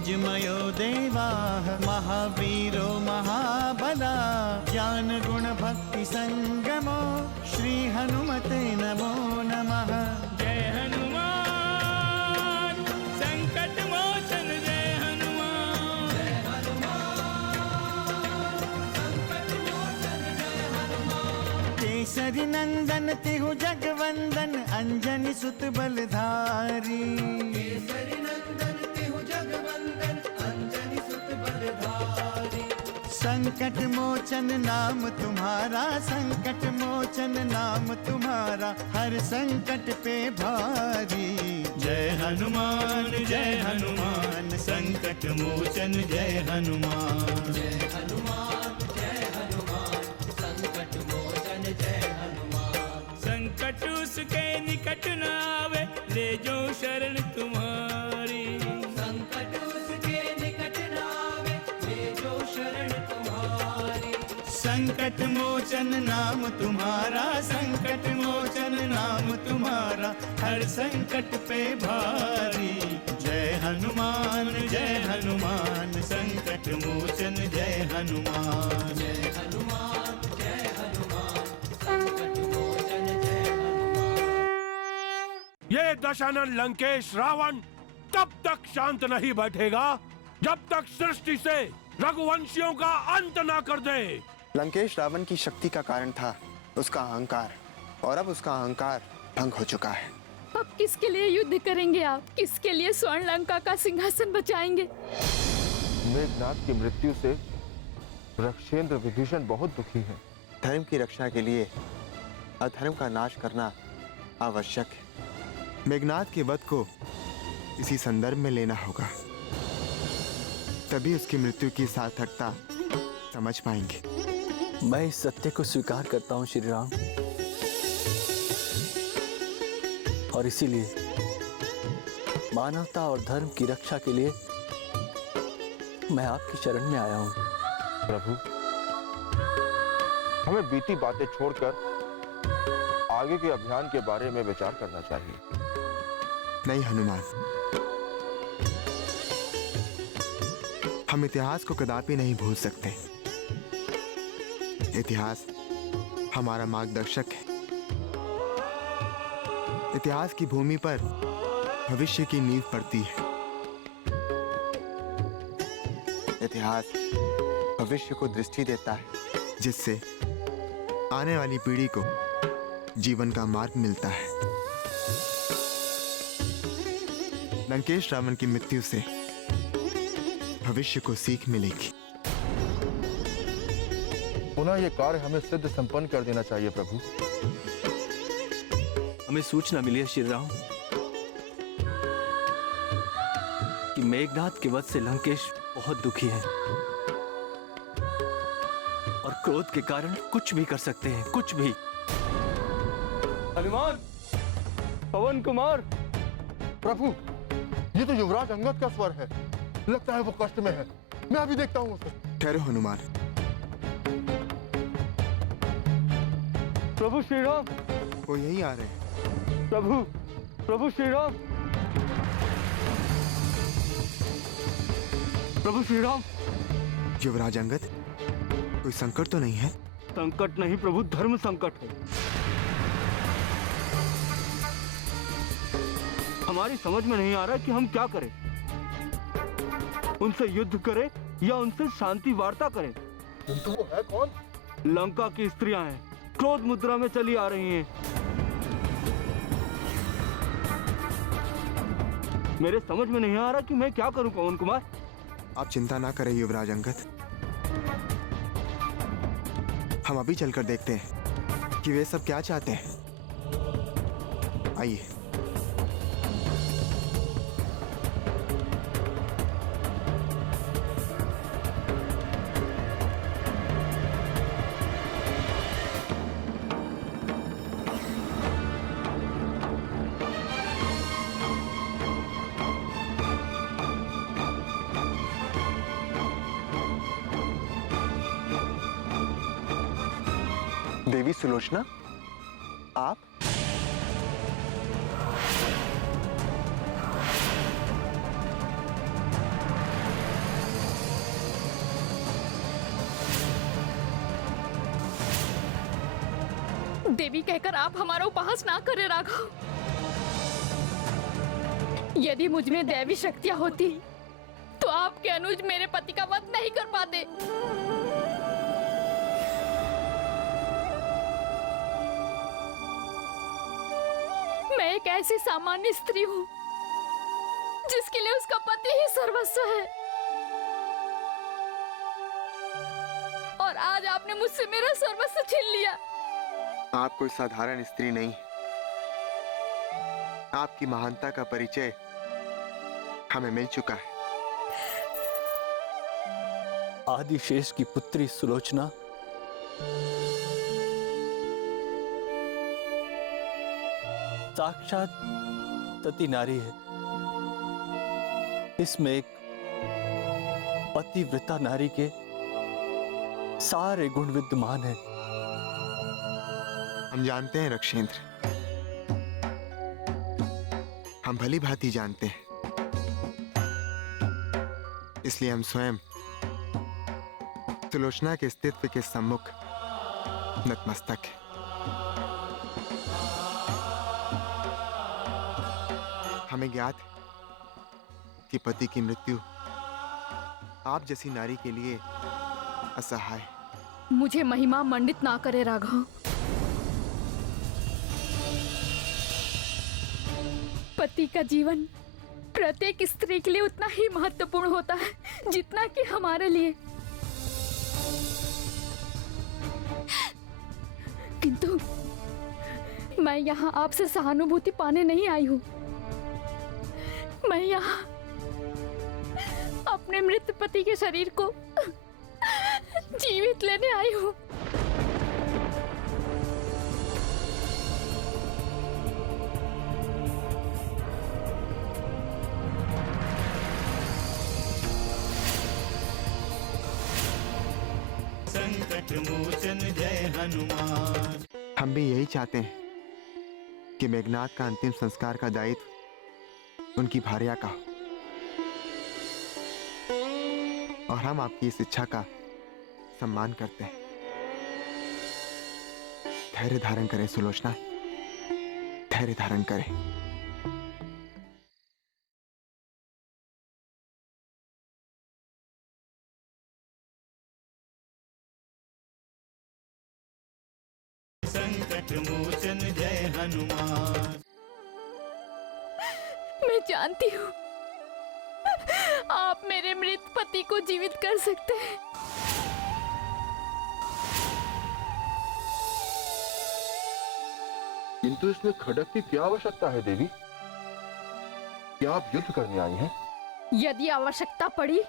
तेजमयो देवाः महावीरो महाबला ज्ञान गुण भक्ति संगमो श्री हनुमते नमो नमः। जय हनुमान संकट मोचन जय हनुमान। जय हनुमान संकट मोचन जय हनुमान। केसरी नंदन तिहु जगवंदन अंजनी सुत बलधारी। केसरी नंदन तिहु जगवंदन अंजनी सुत बलधारी। संकट मोचन नाम तुम्हारा संकट मोचन नाम तुम्हारा हर संकट पे भारी। जय हनुमान संकट मोचन जय हनुमान। जय हनुमान संकट मोचन जय हनुमान। संकट उसके निकट न आवे ले जो शरण तुम्हारी। संकट उसके निकट न आवे ले जो शरण तुम्हारी। संकट मोचन नाम तुम्हारा संकट मोचन नाम तुम्हारा हर संकट पे भारी। जय हनुमान संकट मोचन जय हनुमान। जय हनुमान संकट मोचन जय हनुमान। ये दशानन लंकेश रावण तब तक शांत नहीं बैठेगा जब तक सृष्टि से रघुवंशियों का अंत ना कर दे। लंकेश रावण की शक्ति का कारण था उसका अहंकार, और अब उसका अहंकार भंग हो चुका है। अब किसके लिए युद्ध करेंगे आप? किसके लिए स्वर्ण लंका का सिंहासन बचाएंगे? मेघनाद की मृत्यु से रक्षेंद्र विभीषण बहुत दुखी है। धर्म की रक्षा के लिए अधर्म का नाश करना आवश्यक है। मेघनाद के वध को इसी संदर्भ में लेना होगा, तभी उसकी मृत्यु की सार्थकता समझ पाएंगे। मैं इस सत्य को स्वीकार करता हूँ श्री राम, और इसीलिए मानवता और धर्म की रक्षा के लिए मैं आपकी शरण में आया हूँ। प्रभु, हमें बीती बातें छोड़कर आगे के अभियान के बारे में विचार करना चाहिए। नहीं हनुमान, हम इतिहास को कदापि नहीं भूल सकते। इतिहास हमारा मार्गदर्शक है। इतिहास की भूमि पर भविष्य की नींव पड़ती है। इतिहास भविष्य को दृष्टि देता है, जिससे आने वाली पीढ़ी को जीवन का मार्ग मिलता है। लंकेश रावण की मृत्यु से भविष्य को सीख मिलेगी। पुनः ये कार्य हमें सिद्ध संपन्न कर देना चाहिए प्रभु। हमें सूचना मिली है श्री राम कि मेघनाद के वध से लंकेश बहुत दुखी है और क्रोध के कारण कुछ भी कर सकते हैं, कुछ भी। हनुमान, पवन कुमार, प्रभु, ये तो युवराज अंगद का स्वर है। लगता है वो कष्ट में है। मैं अभी देखता हूँ उसे। ठहरो हनुमान। प्रभु श्री राम, वो यही आ रहे हैं। प्रभु श्री राम, प्रभु श्री राम। युवराज अंगद, कोई संकट तो नहीं है? संकट नहीं प्रभु, धर्म संकट है। हमारी समझ में नहीं आ रहा कि हम क्या करें। उनसे युद्ध करें या उनसे शांति वार्ता करें। किंतु वो है कौन? लंका की स्त्रियां हैं, क्रोध मुद्रा में चली आ रही हैं। मेरे समझ में नहीं आ रहा कि मैं क्या करूं पवन कुमार। आप चिंता ना करें युवराज अंगद, हम अभी चलकर देखते हैं कि वे सब क्या चाहते हैं। आइए। देवी सुलोचना, आप? देवी कहकर आप हमारा उपहास ना करें राघव। यदि मुझ में दैवी शक्तियां होती तो आपके अनुज मेरे पति का वध नहीं कर पाते। मैं एक ऐसी सामान्य स्त्री हूँ जिसके लिए उसका पति ही सर्वस्व है, और आज आपने मुझसे मेरा सर्वस्व छीन लिया। आप कोई साधारण स्त्री नहीं, आपकी महानता का परिचय हमें मिल चुका है। आदिशेष की पुत्री सुलोचना साक्षात सती नारी है। इसमें एक पतिव्रता नारी के सारे गुण विद्यमान हैं। हम जानते हैं रक्षेंद्र, हम भली भांति जानते हैं, इसलिए हम स्वयं सुलोचना के अस्तित्व के सम्मुख नतमस्तक हैं। हमें ज्ञात है कि पति की मृत्यु आप जैसी नारी के लिए असहाय। मुझे महिमा मंडित ना करे राघव। पति का जीवन प्रत्येक स्त्री के लिए उतना ही महत्वपूर्ण होता है जितना कि हमारे लिए। किंतु मैं यहाँ आपसे सहानुभूति पाने नहीं आई हूँ। मैं यहाँ अपने मृत पति के शरीर को जीवित लेने आई हूँ। संकट मोचन जय हनुमान। हम भी यही चाहते हैं कि मेघनाथ का अंतिम संस्कार का दायित्व उनकी भार्या का हो, और हम आपकी इस इच्छा का सम्मान करते हैं। धैर्य धारण करें सुलोचना, धैर्य धारण करें। संकट मोचन जय हनुमान। मैं जानती हूँ आप मेरे मृत पति को जीवित कर सकते हैं। किंतु इसमें खड़क की क्या आवश्यकता है देवी? क्या आप युद्ध करने आई हैं? यदि आवश्यकता पड़ी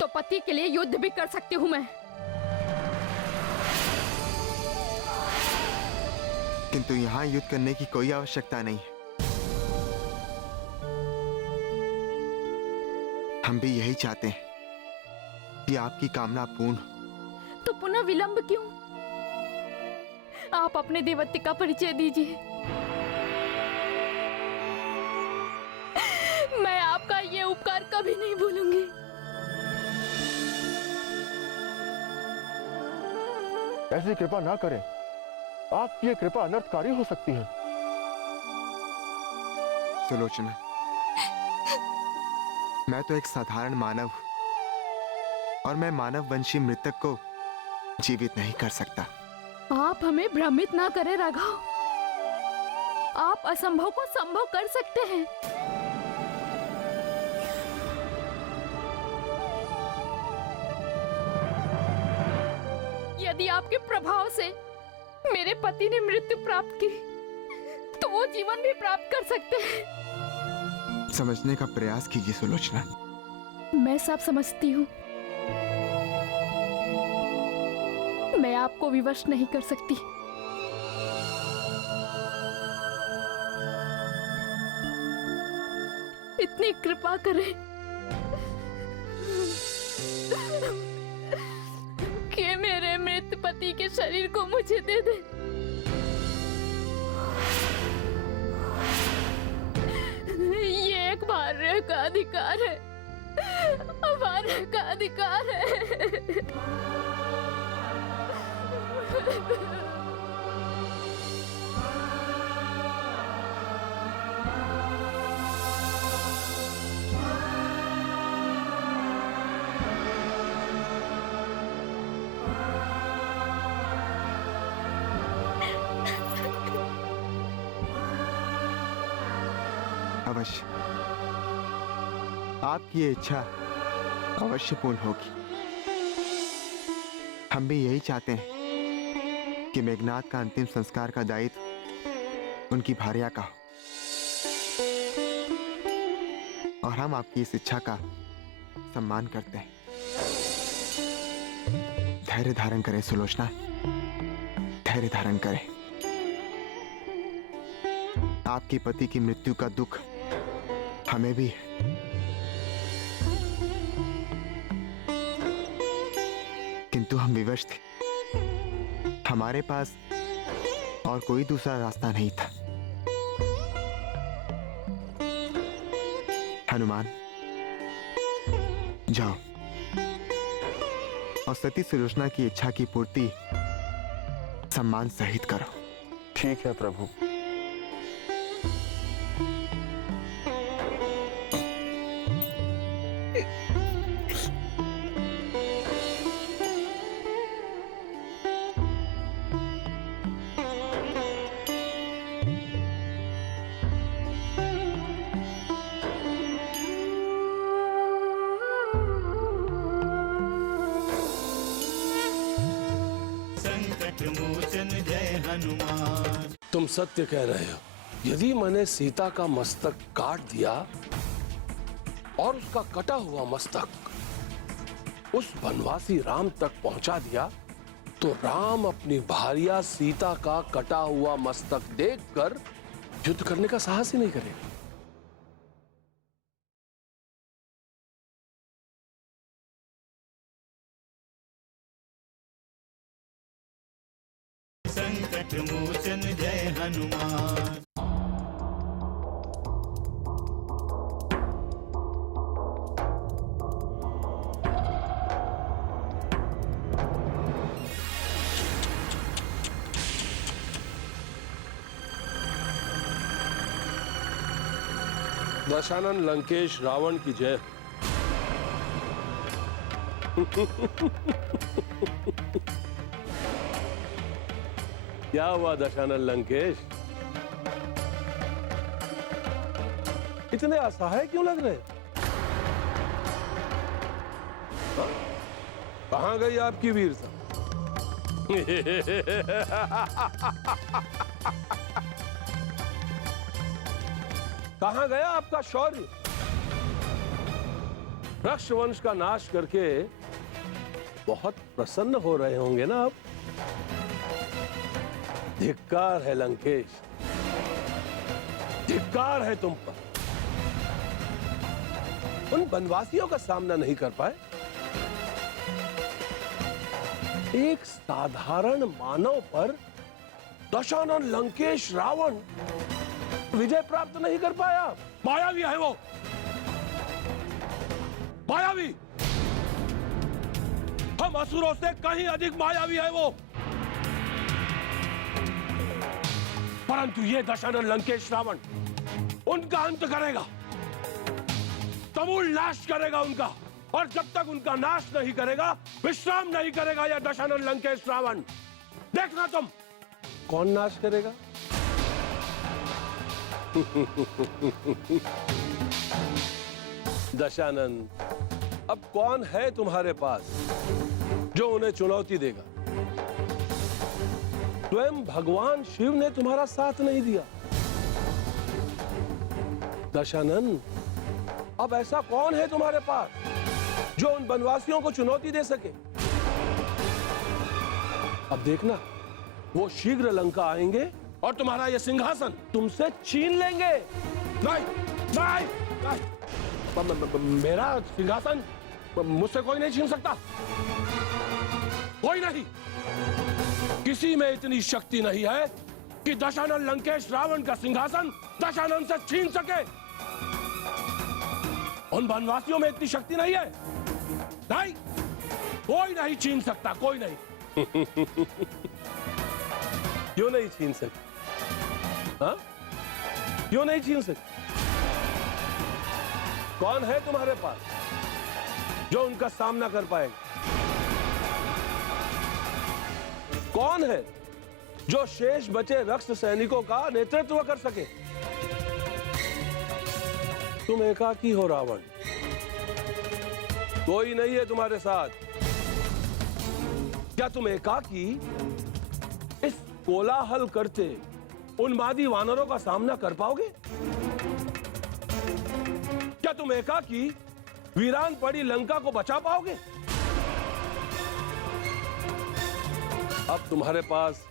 तो पति के लिए युद्ध भी कर सकती हूँ मैं। किंतु यहाँ युद्ध करने की कोई आवश्यकता नहीं है। हम भी यही चाहते हैं कि आपकी कामना पूर्ण हो। तो पुनः विलंब क्यों? आप अपने देवत्व का परिचय दीजिए। मैं आपका ये उपकार कभी नहीं भूलूंगी। ऐसी कृपा ना करें, आपकी ये कृपा अनर्थकारी हो सकती है। सुलोचना, मैं तो एक साधारण मानव हूं, और मैं मानव वंशी मृतक को जीवित नहीं कर सकता। आप हमें भ्रमित ना करें राघव। आप असंभव को संभव कर सकते हैं। यदि आपके प्रभाव से मेरे पति ने मृत्यु प्राप्त की तो वो जीवन भी प्राप्त कर सकते हैं। समझने का प्रयास कीजिए सुलोचना। मैं सब समझती हूँ। मैं आपको विवश नहीं कर सकती। इतनी कृपा करें कि मेरे मृत पति के शरीर को मुझे दे दे। ये एक भार्य का अधिकार है, भार्य का अधिकार है। अवश्य आपकी ये इच्छा अवश्य पूर्ण होगी। हम भी यही चाहते हैं कि मेघनाथ का अंतिम संस्कार का दायित्व उनकी भार्या का हो, और हम आपकी इस इच्छा का सम्मान करते हैं। धैर्य धारण करें सुलोचना, धैर्य धारण करें। आपके पति की मृत्यु का दुख हमें भी है, किंतु हम विवश थे। हमारे पास और कोई दूसरा रास्ता नहीं था। हनुमान, जाओ और सती सुलोचना की इच्छा की पूर्ति सम्मान सहित करो। ठीक है प्रभु। संकट मोचन जय हनुमान। तुम सत्य कह रहे हो। यदि मैंने सीता का मस्तक काट दिया और उसका कटा हुआ मस्तक उस वनवासी राम तक पहुंचा दिया, तो राम अपनी भार्या सीता का कटा हुआ मस्तक देखकर युद्ध करने का साहस ही नहीं करेगा। संकट मोचन जय हनुमान। दशानन लंकेश रावण की जय। क्या हुआ दशानन लंकेश, इतने असहाय क्यों लग रहे? कहां गई आपकी वीरता? कहां गया आपका शौर्य? रक्ष वंश का नाश करके बहुत प्रसन्न हो रहे होंगे ना आप? धिक्कार है लंकेश, धिक्कार है तुम पर। उन वनवासियों का सामना नहीं कर पाए, एक साधारण मानव पर दशानन लंकेश रावण विजय प्राप्त नहीं कर पाया। मायावी है वो, मायावी। हम असुरों से कहीं अधिक मायावी है वो। परंतु ये दशानन लंकेश रावण उनका अंत करेगा, समूल नाश करेगा उनका। और जब तक उनका नाश नहीं करेगा, विश्राम नहीं करेगा यह दशानन लंकेश रावण। देखना तुम। कौन नाश करेगा? दशानन, अब कौन है तुम्हारे पास जो उन्हें चुनौती देगा? स्वयं भगवान शिव ने तुम्हारा साथ नहीं दिया। दशानन, अब ऐसा कौन है तुम्हारे पास जो उन वनवासियों को चुनौती दे सके? अब देखना, वो शीघ्र लंका आएंगे और तुम्हारा यह सिंहासन तुमसे छीन लेंगे। नहीं, नहीं, नहीं। मेरा सिंहासन मुझसे कोई नहीं छीन सकता, कोई नहीं। किसी में इतनी शक्ति नहीं है कि दशानन लंकेश रावण का सिंहासन दशानन से छीन सके। उन वनवासियों में इतनी शक्ति नहीं है। नहीं, कोई नहीं छीन सकता, कोई नहीं। क्यों नहीं छीन सकते? हाँ? क्यों नहीं छीन सकते? कौन है तुम्हारे पास जो उनका सामना कर पाएगा? कौन है जो शेष बचे रक्त सैनिकों का नेतृत्व कर सके? तुम एकाकी हो रावण, कोई नहीं है तुम्हारे साथ। क्या तुम एकाकी इस कोलाहल करते उन्मादी वानरों का सामना कर पाओगे? क्या तुम एकाकी वीरान पड़ी लंका को बचा पाओगे? अब तुम्हारे पास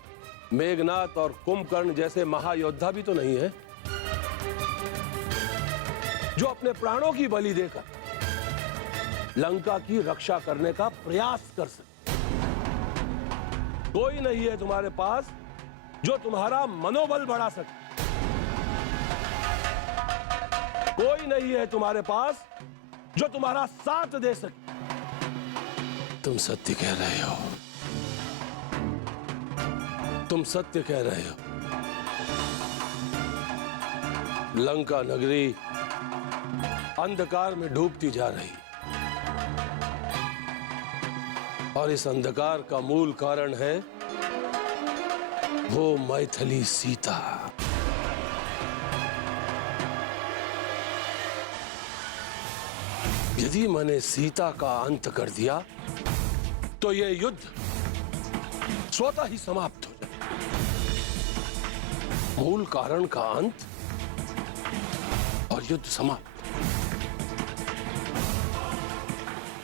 मेघनाथ और कुंभकर्ण जैसे महायोद्धा भी तो नहीं है जो अपने प्राणों की बलि देकर लंका की रक्षा करने का प्रयास कर सके। कोई नहीं है तुम्हारे पास जो तुम्हारा मनोबल बढ़ा सके। कोई नहीं है तुम्हारे पास जो तुम्हारा साथ दे सके। तुम सत्य कह रहे हो, तुम सत्य कह रहे हो। लंका नगरी अंधकार में डूबती जा रही, और इस अंधकार का मूल कारण है वो मैथिली सीता। यदि मैंने सीता का अंत कर दिया तो यह युद्ध स्वतः ही समाप्त हो जाए। मूल कारण का अंत और युद्ध समाप्त।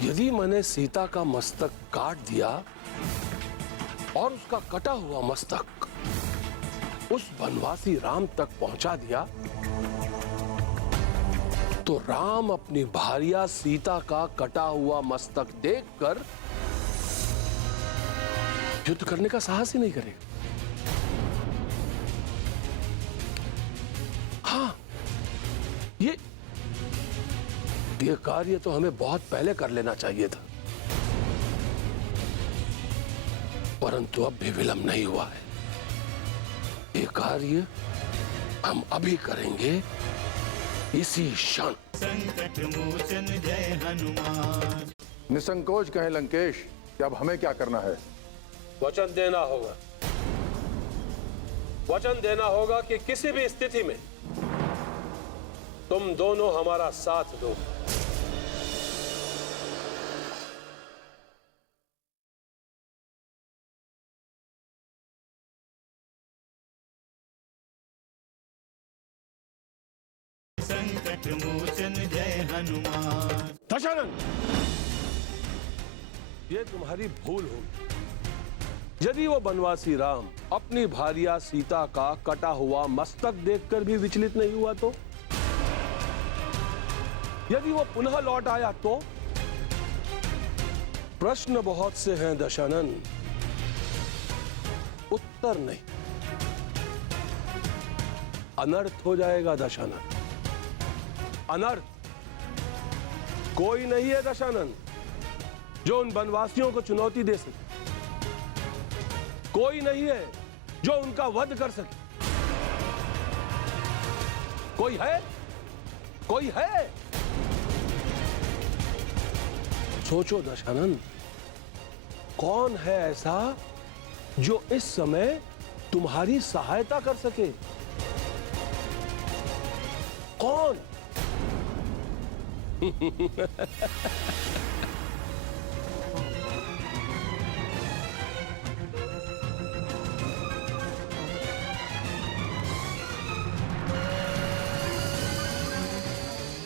यदि मैंने सीता का मस्तक काट दिया और उसका कटा हुआ मस्तक उस वनवासी राम तक पहुंचा दिया, तो राम अपनी भार्या सीता का कटा हुआ मस्तक देखकर युद्ध करने का साहस ही नहीं करेगा। हाँ, ये कार्य तो हमें बहुत पहले कर लेना चाहिए था, परंतु अब भी विलंब नहीं हुआ है। ये कार्य हम अभी करेंगे, इसी क्षण। संकट मोचन जय हनुमान। निसंकोच कहें लंकेश कि अब हमें क्या करना है? वचन देना होगा, वचन देना होगा कि किसी भी स्थिति में तुम दोनों हमारा साथ दो। संकट मोचन जय हनुमान। दशरथ, ये तुम्हारी भूल होगी। यदि वो बनवासी राम अपनी भार्या सीता का कटा हुआ मस्तक देखकर भी विचलित नहीं हुआ तो? यदि वो पुनः लौट आया तो? प्रश्न बहुत से हैं दशानन, उत्तर नहीं। अनर्थ हो जाएगा दशानन, अनर्थ। कोई नहीं है दशानन जो उन वनवासियों को चुनौती दे सके। कोई नहीं है जो उनका वध कर सके। कोई है? कोई है? सोचो दशानन, कौन है ऐसा जो इस समय तुम्हारी सहायता कर सके? कौन?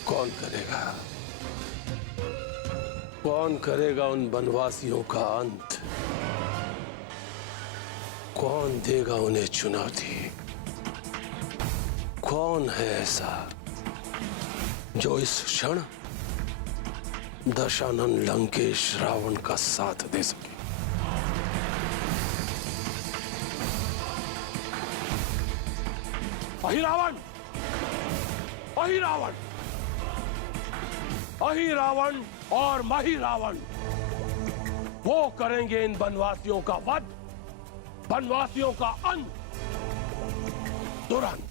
कौन करेगा? कौन करेगा उन वनवासियों का अंत? कौन देगा उन्हें चुनौती? कौन है ऐसा जो इस क्षण दशानन लंकेश रावण का साथ दे सके? अहिरावण, अहिरावण, अहिरावण और महिरावण, वो करेंगे इन वनवासियों का वध, वनवासियों का अंत तुरंत।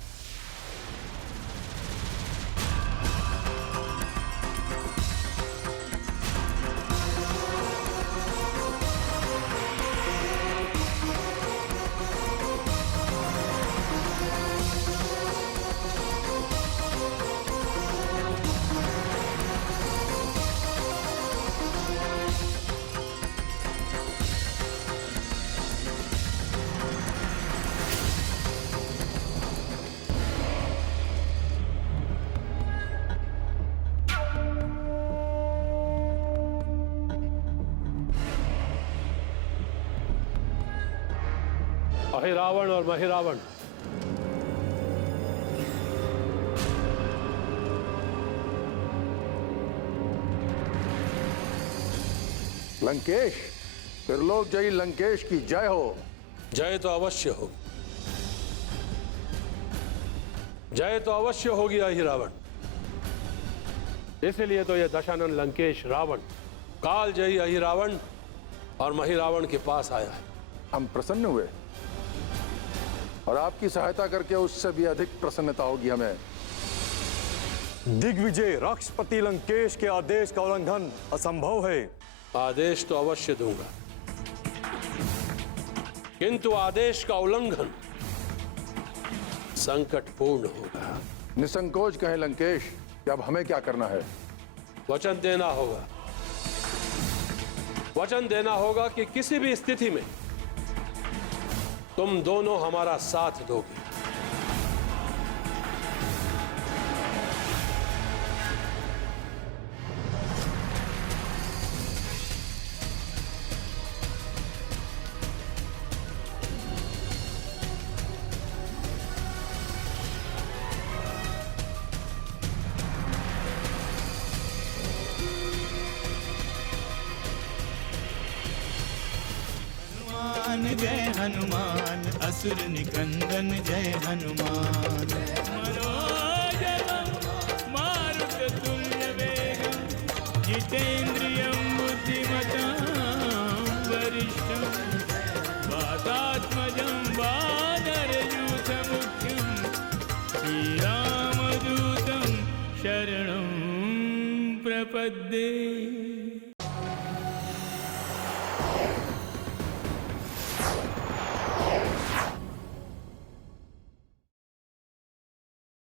अहिरावण और महिरावण, लंकेश, त्रिलोक जयी लंकेश की जय हो। जय तो अवश्य होगी, जय तो अवश्य होगी अहिरावण। इसलिए तो यह दशानन लंकेश रावण काल जयी अहिरावण और महिरावण के पास आया है। हम प्रसन्न हुए और आपकी सहायता करके उससे भी अधिक प्रसन्नता होगी हमें। दिग्विजय राक्षसपति लंकेश के आदेश का उल्लंघन असंभव है। आदेश तो अवश्य दूंगा, किंतु आदेश का उल्लंघन संकटपूर्ण होगा। निसंकोच कहें लंकेश कि अब हमें क्या करना है। वचन देना होगा, वचन देना होगा कि किसी भी स्थिति में तुम दोनों हमारा साथ दोगे। जय हनुमान, असुर निकंदन जय हनुमान। मनोजवं मारुततुल्यवेगं जितेन्द्रियं बुद्धिमतां वरिष्ठं वातात्मजं वानरयूथमुख्यं श्रीरामदूतं शरणं प्रपद्ये।